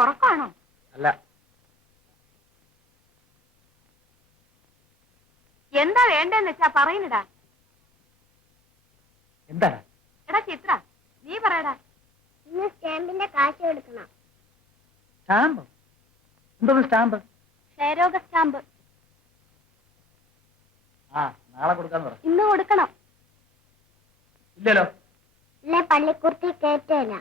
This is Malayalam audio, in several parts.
ഉറക്കാണോ? അല്ല. എന്താ വേണ്ടെന്ന് വെച്ചാ പറയുന്നടാ. എന്താ? എടാ ചിത്ര, നീ പറയടാ. ഇന്ന് സ്റ്റാമ്പിന്റെ കാശ് എടുക്കണം. സ്റ്റാമ്പ്? എന്തോന്ന് സ്റ്റാമ്പ്? ക്ഷയരോഗ സ്റ്റാമ്പ്. ആ, നാളെ കൊടുക്കാന്ന് പറ. ഇന്ന് കൊടുക്കണം. ഇല്ലല്ലോ. ഇല്ലേ പള്ളിക്കുർത്തി കേറ്റില്ല.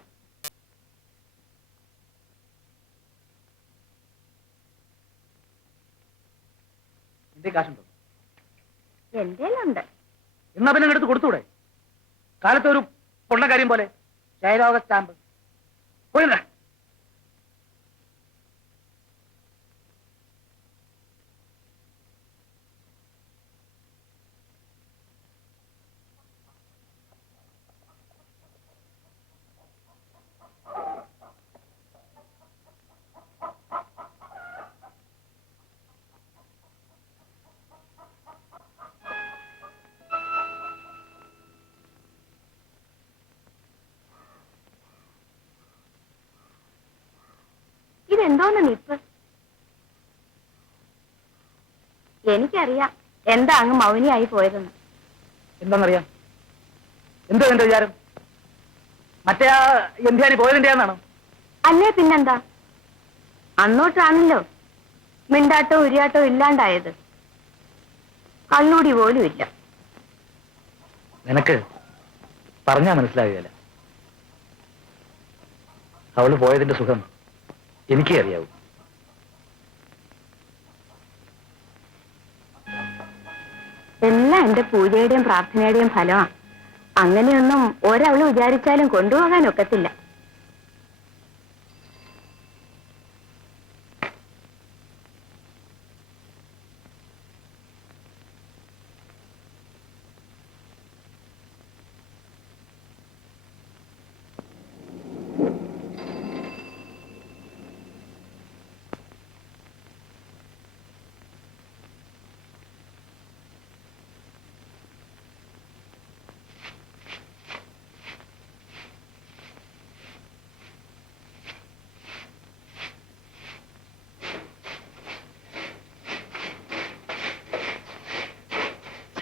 എന്റെ കാശുണ്ടോ? എന്തേലുണ്ട്. എന്നാ പിന്നെ എടുത്ത് കൊടുത്തൂടെ? കാലത്ത് ഒരു പൊണ്ണക്കാര്യം പോലെ ക്ഷയരോഗ സ്റ്റാമ്പ്. പോയില്ല. ഇതെന്തോന്ന് നിപ്പ്? എനിക്കറിയാം എന്താ അങ്ങ് മൗനിയായി പോയതെന്ന്. എന്താണെന്നറിയാം? എന്തോ എന്റെ വിചാരം? മറ്റേ ആ എന്തിയാനി പോയതിന്റെയാണോ? അല്ലേ പിന്നെന്താ? അന്നോട്ടാണല്ലോ മിണ്ടാട്ടോ ഉരിയാട്ടോ ഇല്ലാണ്ടായത്. കള്ളൂടി പോലും ഇല്ല. നിനക്ക് പറഞ്ഞാ മനസ്സിലാകുകയല്ല. അവള് പോയതിന്റെ സുഖം എനിക്കേ അറിയാവൂ. എല്ലാം എന്റെ പൂജയുടെയും പ്രാർത്ഥനയുടെയും ഫലമാണ്. അങ്ങനെയൊന്നും ഒരവള് വിചാരിച്ചാലും കൊണ്ടുപോകാൻ ഒക്കത്തില്ല.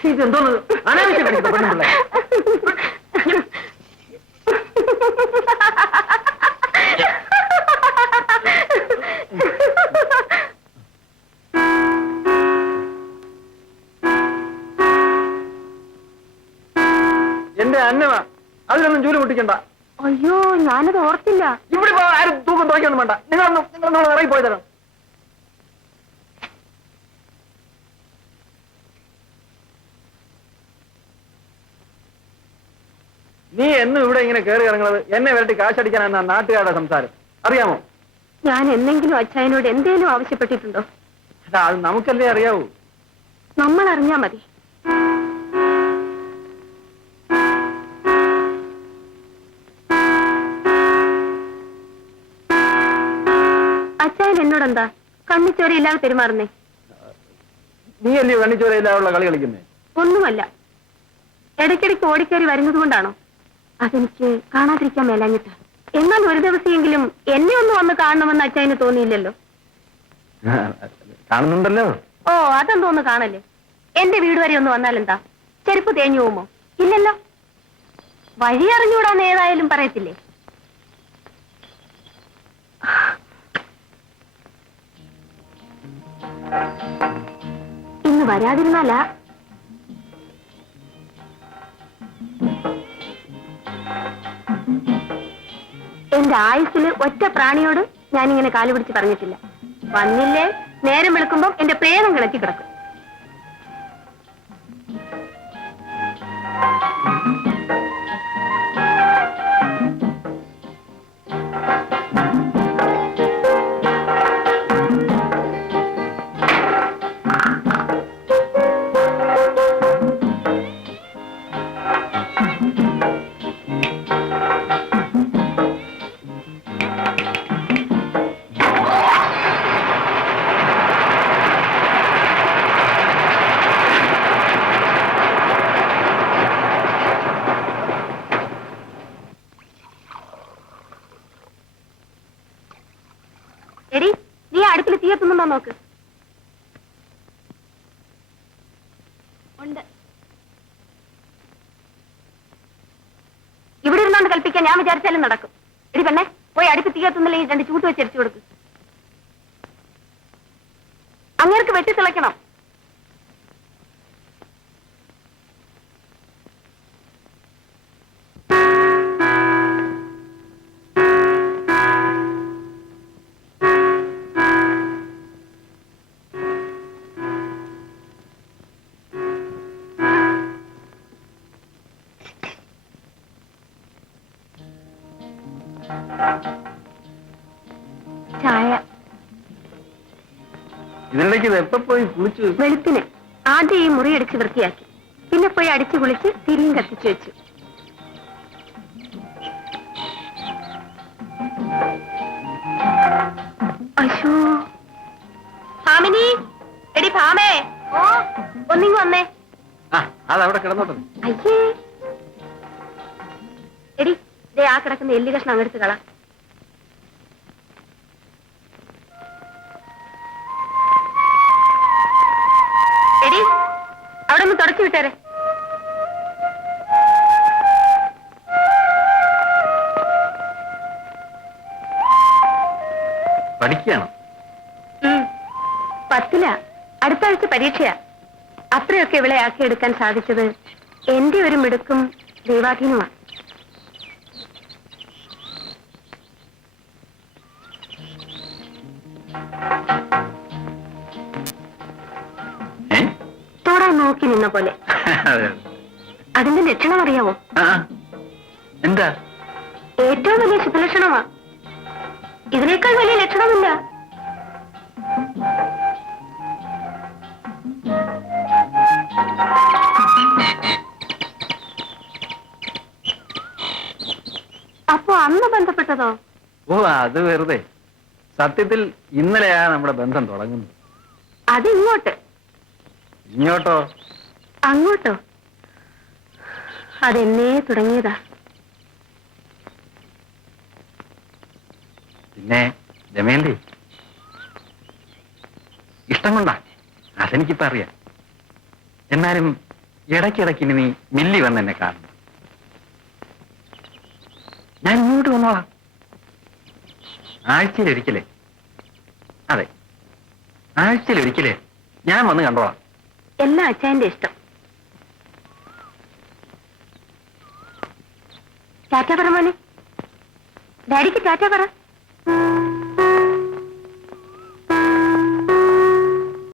ഇതെന്തോന്ന് അനാവശ്യം കാണിക്കുന്ന പെണ്ണുപിള്ളേ? എന്റെ അന്നവാ, അതിലൊന്നും ജോലി പൊട്ടിക്കണ്ട. അയ്യോ, ഞാനത് ഓർത്തില്ല. ഇവിടെ ആരും തൂക്കം തുറക്കൊന്നും വേണ്ട. നിങ്ങളൊന്നും ഇറങ്ങി പോയി തരാം. നീ എന്നും ഇവിടെ ഇങ്ങനെ കയറി ഇറങ്ങുന്നത് എന്നെ വരട്ടി കാശടിക്കാനാണ് നാട്ടുകാരുടെ സംസാരം, അറിയാമോ? ഞാൻ എന്നെങ്കിലും അച്ഛനോട് എന്തേലും ആവശ്യപ്പെട്ടിട്ടുണ്ടോ? അതാ, അത് നമുക്കല്ലേ അറിയാവൂ. നമ്മൾ അറിഞ്ഞാ മതി. അച്ഛൻ എന്നോടെന്താ കണ്ണിച്ചോരയില്ലാതെ പെരുമാറുന്നേ? നീ അല്ലയോ കണ്ണിച്ചോരയില്ലാതുള്ള കളി കളിക്കുന്നേ? ഒന്നുമല്ല, ഇടയ്ക്കിടയ്ക്ക് ഓടിക്കയറി വരുന്നത് കൊണ്ടാണോ? അതെനിക്ക് കാണാതിരിക്കാൻ മേലാഞ്ഞിട്ട്. എന്നാൽ ഒരു ദിവസമെങ്കിലും എന്നെ ഒന്ന് വന്ന് കാണണമെന്ന് അച്ഛന് തോന്നിയില്ലല്ലോ? കാണുന്നുണ്ടല്ലോ. ഓ, അതെന്തോന്ന് കാണല്ലേ? എന്റെ വീട് വരെ ഒന്ന് വന്നാലെന്താ, ചെരുപ്പ് തേഞ്ഞു പോകുമോ? ഇല്ലല്ലോ. വഴി അറിഞ്ഞൂടാന്ന് ഏതായാലും പറയത്തില്ലേ? ഇന്ന് വരാതിരുന്നാലാ. എന്റെ ആയുസ്സില് ഒറ്റ പ്രാണിയോട് ഞാനിങ്ങനെ കാല് പിടിച്ച് പറഞ്ഞിട്ടില്ല. വന്നില്ലേ, നേരം വെളുക്കുമ്പം എന്റെ പ്രേതം കിടക്കി കിടക്കും. എത്തുന്നുണ്ടോ നോക്ക്. ഉണ്ട്. ഇവിടെ ഇരുന്നോണ്ട് കൽപ്പിക്കാൻ ഞാൻ വിചാരിച്ചാലും നടക്കും. എടി പെണ്ണെ, പോയി അടുപ്പ് തീയത്തുന്നില്ല, ഈ 2 ചൂട്ട് വെച്ച് അരിച്ചു കൊടുക്ക്. അങ്ങേർക്ക് വെട്ടി തിളയ്ക്കണം. ചായ. ഇതിനിടയ്ക്ക് ഇത് എപ്പോ പോയി കുളിച്ചു? വെളുപ്പിന് ആദ്യം ഈ മുറി അടിച്ച് വൃത്തിയാക്കി, പിന്നെ പോയി അടിച്ചു കുളിച്ച് തിരിയും കത്തിച്ചു വെച്ചു. അശോ, ഭാമിനി, എടി ഭാമേ, ഓ ഒന്നിങ്ങ് വന്നേ. ആ അതവിടെ കിടന്നോട്ടെ. അയ്യേ, എടി ദേ ആ കിടക്കുന്ന എല്ലി കഷ്ണം അങ്ങെടുത്ത് കള. എടി അവിടെ ഒന്ന് തുടച്ചു വിട്ടേരെ. പഠിക്കുകയാണോ? 10ലാ, അടുത്ത ആഴ്ച പരീക്ഷയാ. അത്രയൊക്കെ ഇവളെ ആക്കിയെടുക്കാൻ സാധിച്ചത് എന്റെ ഒരു മിടുക്കും ദൈവാധീനമാണ്. തോടാൻ നോക്കി നിന്ന പോലെ. അതിന്റെ ലക്ഷണം അറിയാവോ? എന്താ? ഏറ്റവും വലിയ ശുഭലക്ഷണമാ. ഇതിനേക്കാൾ വലിയ ലക്ഷണമില്ല. അപ്പോ അന്ന് ബന്ധപ്പെട്ടതോ? ഓ അത് വെറുതെ. സത്യത്തിൽ ഇന്നലെയാ നമ്മുടെ ബന്ധം തുടങ്ങുന്നത്. അത് ഇങ്ങോട്ട്. ഇങ്ങോട്ടോ? അങ്ങോട്ടോ? അതെന്നേ തുടങ്ങിയതാ. പിന്നെ ദമയന്തി, ഇഷ്ടം കൊണ്ടാ, അതെനിക്കിപ്പോ അറിയാം. എന്നാലും ഇടയ്ക്കിടയ്ക്ക് ഇനി നീ മില്ലി വന്ന് എന്നെ കാണണം. ഞാൻ ഇങ്ങോട്ട് വന്നോളാം. ആഴ്ചയിലൊരിക്കലേ, അതെ ആഴ്ചയിലൊരിക്കലേ ഞാൻ വന്ന് കണ്ടോളാം. എല്ലാ അച്ഛന്റെ ഇഷ്ടം. ടാറ്റ പറ മോനെ. ഡാഡിക്ക് ടാറ്റ പറ.